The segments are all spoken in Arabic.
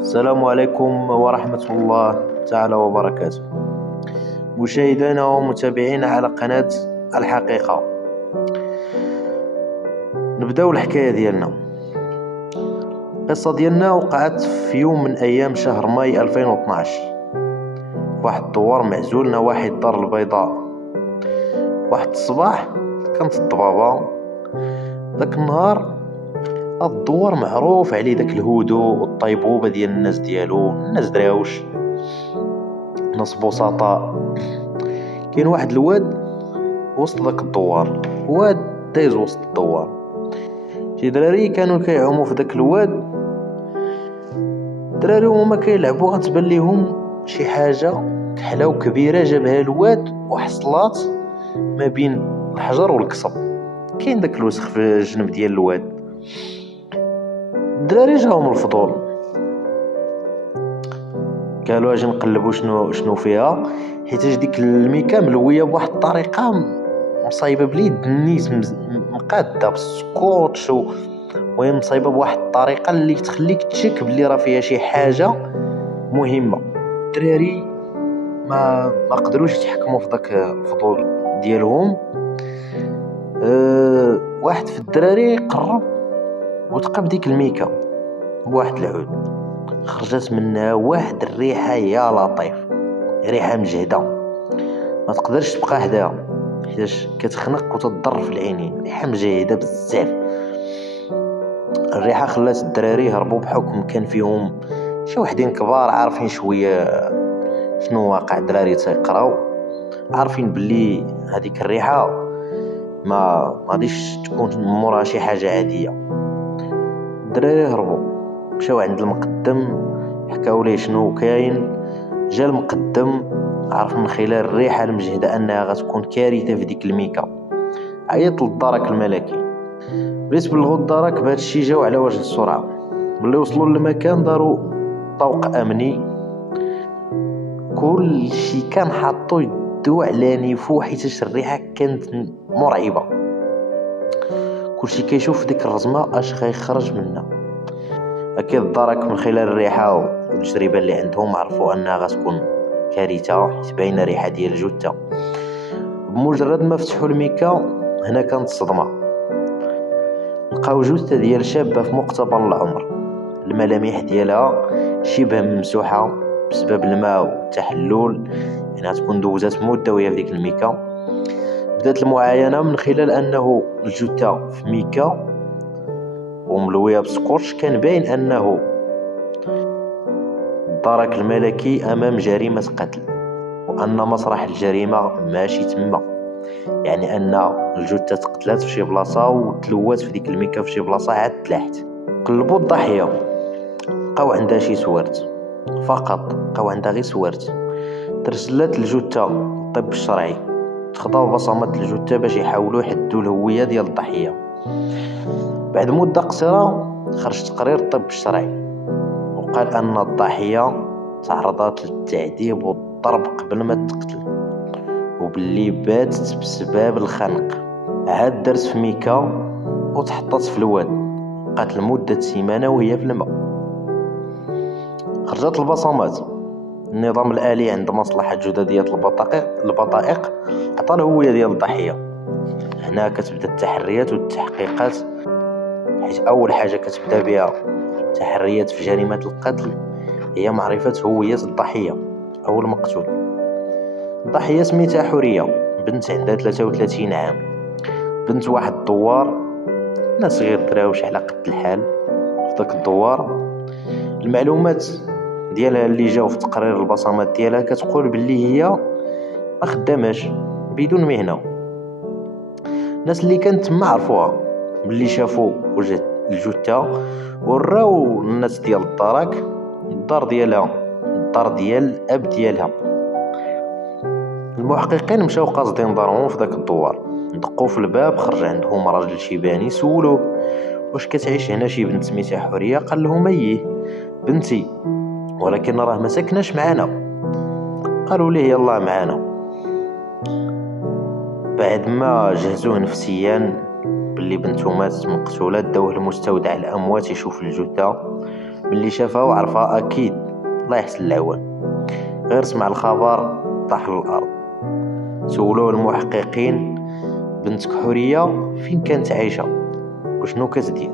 السلام عليكم ورحمة الله تعالى وبركاته. مشاهدينا ومتابعينا على قناة الحقيقة، نبداو الحكاية ديالنا. القصة ديالنا وقعت في يوم من أيام شهر ماي 2012 في واحد الدوار معزول نواحي الدار البيضاء. واحد الصباح كانت الضبابة ذاك النهار. هاد الدوار معروف عليه داك الهدوء والطيبوبة ديال الناس ديالو، الناس دراوش، ناس بسطاء. كاين واحد الواد وسط داك الدوار، واد دايز وسط الدوار. شي دراري كانوا كيعوموا في داك الواد. الدراري هما كيلعبوا غتبان ليهم شي حاجه كحله وكبيره جابها الواد وحصلات ما بين الحجر والقصب. كاين داك الوسخ في الجنب ديال الواد. الدراري جاهم الفضول، قالوا اجي نقلبوا شنو فيها، حيت ديك الميكا ملويه بواحد الطريقه مصايبه بليد النيس مقاده بالسكوتش، المهم مصايبه بواحد الطريقه اللي تخليك تشك بلي راه فيها شي حاجه مهمه. الدراري ما قدروش يتحكموا في داك الفضول ديالهم. واحد في الدراري قرب وتقى بديك الميكا بواحد العود، خرجت منها واحد الريحه يا لطيف، ريحه مجهده ما تقدرش تبقى حداها حيتاش كتخنق وتضر في العينين، ريحه مجهده بزاف. الريحه خلات الدراري هربوا بحكم كان فيهم شي وحدين كبار عارفين شويه شنو واقع. الدراري تيقراو عارفين باللي هذيك الريحه ما غاديش تكون موراها شي حاجه عاديه. الدراري هربوا مشاو عند المقدم، حكاو ليه شنو كاين. جا المقدم عرف من خلال الريحه المجهده انها غتكون كارثه في ديك الميكا. عيط للدرك الملكي. بليت بلغوا الدرك بهذا الشيء جاو على وجه السرعه. ملي وصلوا للمكان داروا طوق امني، كل شيء كان حاطو يدو على نيفو حيت الريحه كانت مرعبه. كل شيء كيشوف ديك الرزمه اش غيخرج منها. اكيد الدرك من خلال الريحه والتجربه اللي عندهم عرفوا انها غتكون كارثه حيت باينه ريحه ديال الجثه. بمجرد ما فتحوا الميكا هنا كانت الصدمه. لقاو جثه ديال شابه في مقتبل العمر، الملامح ديالها شبه ممسوحه بسبب الماء والتحلل، يعني غتكون دوزات مده وهي في ديك الميكا. بدات المعاينه من خلال انه الجثه في ميكا وملويه بسكوتش. كان باين انه الدرك الملكي امام جريمه قتل، وان مسرح الجريمه ماشي تما، يعني ان الجثه تقتلات في شي بلاصه وتلوات في ديك الميكا في شي بلاصه عاد تلاحت. قلبوا الضحيه لقاو عندها شي سوارت فقط، لقاو عندها غير سوارت. ترسلت الجثه للطب الشرعي، تخضعوا بصمات الجثه باش يحاولوا يحددوا الهويه ديال الضحيه. بعد مده قصيره خرج تقرير الطب الشرعي وقال ان الضحيه تعرضت للتعذيب والضرب قبل ما تقتل، وباللي باتت بسبب الخنق. عاد درت في ميكا وتحطت في الواد، بقات لمدة سيمانة وهي في الماء. خرجت البصمات. النظام الآلي عند مصلحة جددية البطائق عطى الهوية ديال الضحية. هنا كتبدا التحريات والتحقيقات، حيث أول حاجة كتبدا بها تحريات في جريمة القتل هي معرفة هوية الضحية أو المقتول. الضحية سميتها حورية، بنت عندها 33 عام، بنت واحد الدوار، ناس غير دراوش على قد الحال في داك الدوار. المعلومات ديالها اللي جاو في تقرير البصمات ديالها كتقول باللي هي ما خداماش، بدون مهنه. الناس اللي كانت تما عرفوها باللي شافوا وجه الجثه وراو الناس ديال الدرك الدار ديالها، الدار ديال الاب ديالها. المحققين مشاو قاصدين دارهم في داك الدوار، دقوا في الباب، خرج عندهم راجل شيباني سولوه واش كتعيش هنا شي بنت سميتها حوريه. قال لهم ايه بنتي، ولكن راه ما ساكناش معنا. قالوا ليه يلا معنا. بعد ما جهزوه نفسيا باللي بنته ماتت مقتوله، داوه لمستودع الاموات يشوف الجثه. ملي شافها وعرفها أكيد الله يحسن العوان، غير سمع الخبر طاح للأرض. سولوه المحققين بنتك حورية فين كانت عايشة وشنو كتدير؟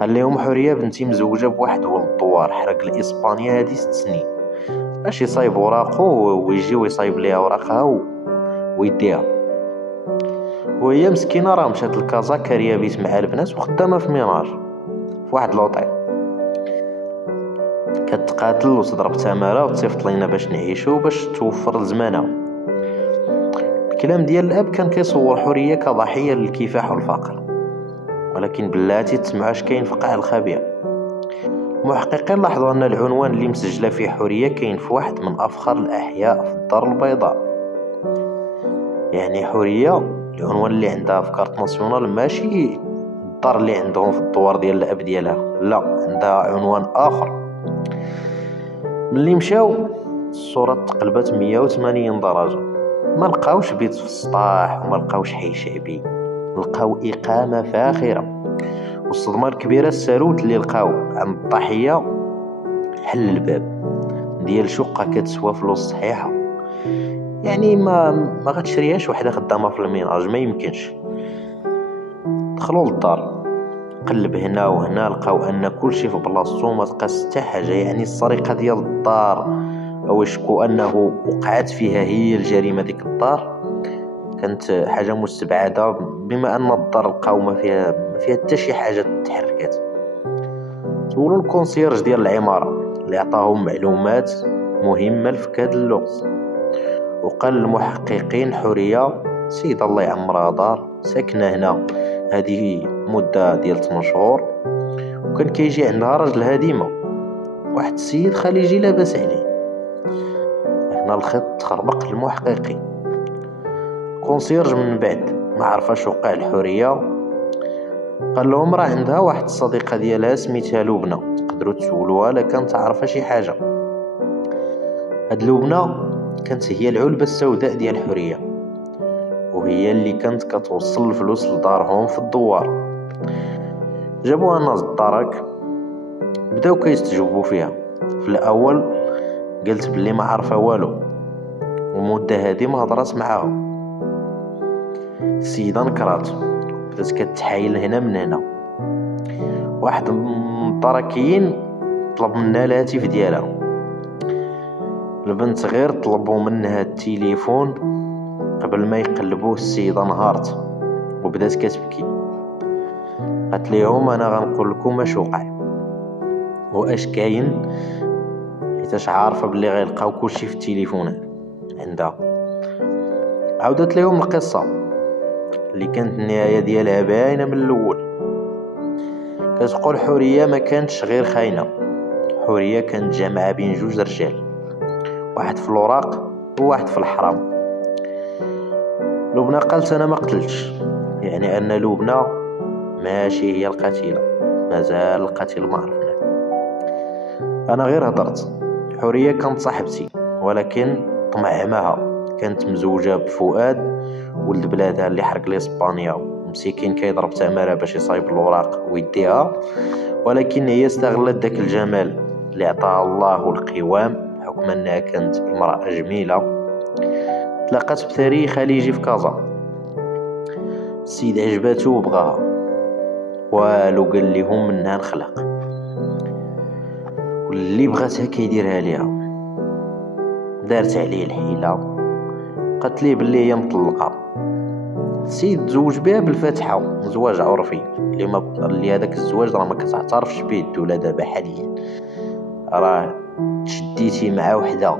قال لهم حورية بنتي مزوجة بواحد ولد الدوار حرق لإسبانيا هادي 6 سنين باش يصايب وراقو ويجي ويصايب ليها وراقها ويديها. وهي مسكينة راه مشات لكازا كارية بيت مع البنات وخدامة في ميناج في واحد لوطيل، كتقاتل وتضرب تمارة وتصيفط لينا باش نعيشو باش توفر لزمانها. الكلام ديال الاب كان كيصور حورية كضحية للكفاح والفقر، ولكن بلاتي تسمعوا اش كاين في قاع الخبيئة. المحققين لاحظوا ان العنوان اللي مسجله فيه حورية كاين في واحد من افخر الاحياء في الدار البيضاء. يعني حورية العنوان اللي عندها في كارت ناسيونال ماشي الدار اللي عندهم في الدوار ديال الاب ديالها، لا عندها عنوان اخر. ملي مشاو الصورة تقلبت 180 درجة، ما لقاوش بيت في السطاح وما لقاوش حي شعبي، لقاو إقامة فاخرة. والصدمة الكبيرة الساروت اللي لقاو عند الضحية حل الباب ديال شقة كتسوى فلوس صحيحة. يعني ما غتشريهاش وحدة خدامة في الميناج، ما يمكنش. دخلوا للدار، قلب هنا وهنا، لقاو ان كلشي في بلاصتو، ما تلقاش حتى حاجة. يعني السرقة ديال الدار او يشكو انه وقعت فيها هي الجريمة ديك الدار كانت حاجة مستبعدة، بما ان الدار لقاو ما فيها حتى شي حاجة تحركات. سولوا الكونسيرج ديال العمارة اللي عطاهم معلومات مهمة في هذا اللغز، وقال للمحققين حورية سيدة الله يعمرها دار ساكنة هنا هذه مدة ديال 8 شهور، وكان كيجي عندها راجل هديمة واحد السيد خليجي لاباس عليه. هنا الخط تخربق للمحققين. الكونسيرج من بعد ما عرفاش وقع الحورية قال لهم راه عندها واحد الصديقة ديالها سميتها لبنى، تقدروا تسولوها لا كانت عارفة شي حاجة. هاد لبنى كانت هي العلبة السوداء ديال حورية، وهي اللي كانت كتوصل الفلوس لدارهم في الدوار. جابوها الناس الدرك بداو كيستجوبوا فيها. في الاول قلت بلي ما عارفه والو، ومده هادي ما هضرات معاهم. السيده نكرات بدات كتحايل هنا من هنا. واحد من الدركيين طلب منها الهاتف ديالها. البنت غير طلبوا منها التليفون قبل ما يقلبوه السيده نهارت وبدات كتبكي. قالت ليهم انا غنقول لكم اش وقع واش كاين، حيتاش عارفه بلي غيلقاو كلشي في التليفونات عندها. عاودت ليهم القصه اللي كانت النهايه ديالها باينه من الاول. كتقول حوريه ما كانتش غير خاينه، حوريه كانت جامعه بين جوج رجال، واحد في الوراق وواحد في الحرام. لبنى قالت انا ما قتلتش، يعني ان لبنى ماشي هي القتيله، مازال القتيل ما عرفناه. انا غير هضرت. حوريه كانت صاحبتي ولكن طمع عماها، كانت مزوجه بفؤاد ولد بلادها اللي حرق لإسبانيا مسكين كيضرب تماره باش يصايب الوراق ويديها، ولكن هي استغلت داك الجمال اللي عطاها الله والقوام بحكم انها كانت امراه جميله. تلاقات بثري خليجي في كازا، السيد عجباتو وبغاها، والو قال لهم منها نخلق، واللي بغاتها كيديرها ليها. دارت عليه الحيله، قالت ليه بلي هي مطلقه. السيد تزوج بها بالفاتحه، زواج عرفي اللي هذاك الزواج راه ما كتعترفش به الدوله دابا حاليا. راه تشديتي مع وحده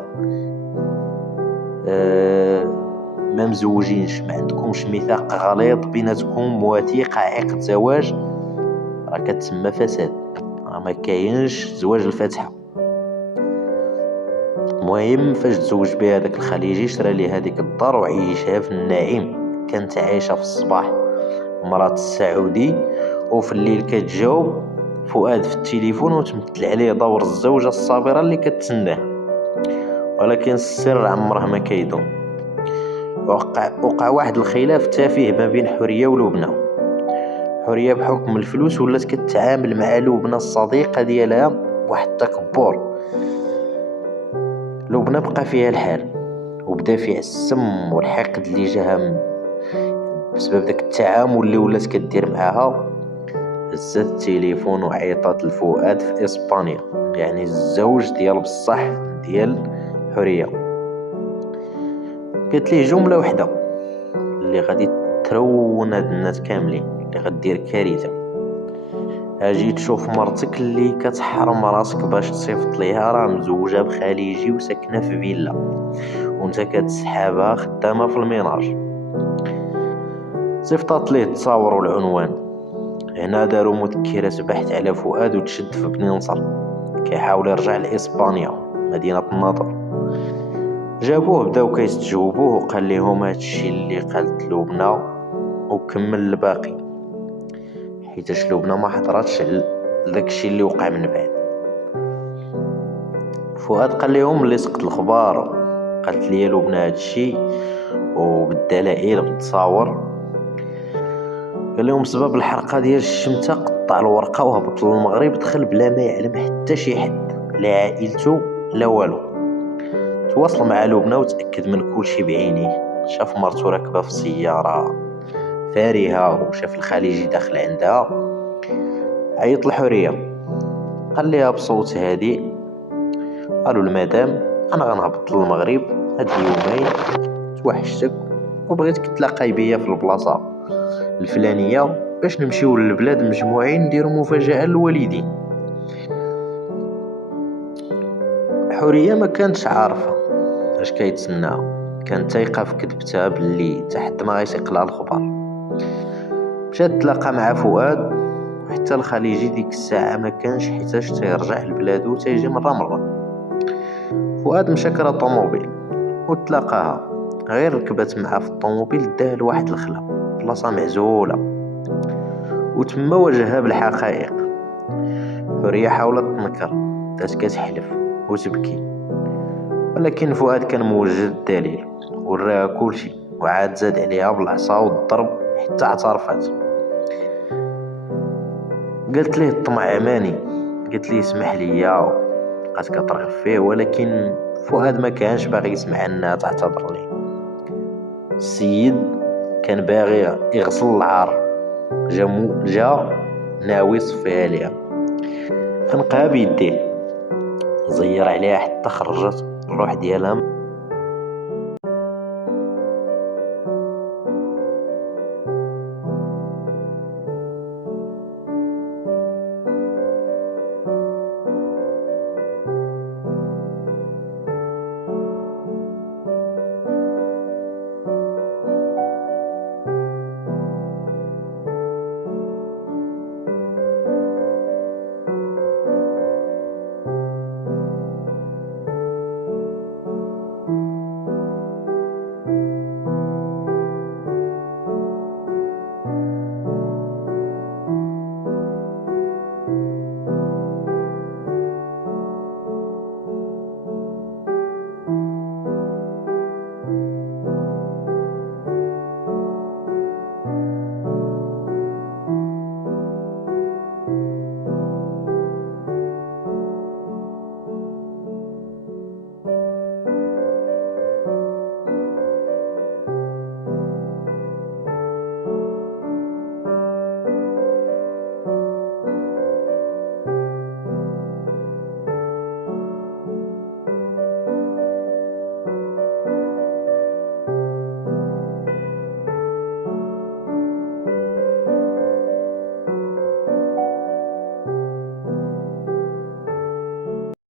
ما مزوجينش، ما عندكمش ميثاق غليظ بيناتكم، وثيقه عقد زواج، راه كتسمى فساد، راه ما كاينش زواج الفاتحه. المهم فاش تزوج بها هذاك الخليجي شرى ليه هذيك الدار وعيشها في النعيم. كانت عايشه في الصباح مرات السعودي، وفي الليل كتجاوب فؤاد في التليفون وتمثل عليه دور الزوجه الصابره اللي كتسناه. ولكن السر عمره ما كيدوم. وقع واحد الخلاف تافه ما بين حوريه ولبنى. حورية بحكم الفلوس ولات كتعامل مع لبنى الصديقة ديالها بواحد التكبر. لبنى بقى فيها الحال، وبدافع السم والحقد اللي جاها بسبب داك التعامل اللي ولات كدير معاها، هزات التليفون وعيطات لفؤاد في اسبانيا، يعني الزوج ديال بصح ديال حورية. قالت ليه جملة وحدة اللي غادي ترون هاد الناس كاملين، اللي غدير كارثة: اجي تشوف مرتك اللي كتحرم راسك باش تصيفط ليها راه مزوجة بخليجي وساكنة في فيلا، وانت كتسحابها خدامة في الميناج. صيفطات ليه التصاور والعنوان. هنا داروا مذكرة بحث على فؤاد وتشد في بني نصر كيحاول يرجع لإسبانيا مدينة النظر. جابوه بداو كيستجوبوه وقال لهم هادشي اللي قالت لبنى وكمل الباقي، حيتاش لبنى ما حضراتش لداكشي اللي وقع من بعد. فؤاد قال لهم اللي سقط الخبار، قالت لي لبنى هادشي وبالدلائل بالتصاور. قال لهم سبب الحرقه ديال الشمته قطع الورقه وهبط للمغرب، دخل بلا ما يعلم حتى شي حد، لا عائلته لا والو. تواصل مع لبنى وتاكد من كل شي بعينيه، شاف مرته راكبه في سياره فارهه وشاف الخليجي داخل عندها. عيط لحوريه، قال لها بصوت هادئ: قالوا المدام انا غنهبط للمغرب هاد اليومين، توحشتك وبغيتك تلاقاي بيا في البلاصه الفلانيه باش نمشيو للبلاد مجموعين نديرو مفاجاه للوالدين. حوريه ما كانتش عارفه اش كيتسناها، كانت تايقه في كذبتها باللي تحت ما غيسيق لها الخبر. مشات تلاقى مع فؤاد، وحتى الخليجي ديك الساعه ما كانش حيتاش تيرجع لبلادو تيجي مره. فؤاد مشى كرا طوموبيل وتلاقاها، غير ركبت معاه في الطوموبيل داه لواحد الخلا بلاصه معزوله، وتما واجهها بالحقائق. حوريه حاولت تنكر، بدات كتحلف وتبكي، ولكن فؤاد كان موجد الدليل، وراها كلشي وعاد زاد عليها بالعصا والضرب حتى اعترفت. قالت ليه الطمع عماني، قالت ليه اسمح ليا، بقات كترغب فيه، ولكن فؤاد ما كانش باغي يسمع انها تعتذر ليه. السيد كان باغي يغسل العار، جا ناوي يصفيها ليها. خنقها بيديه، زير عليها حتى خرجت الروح ديالها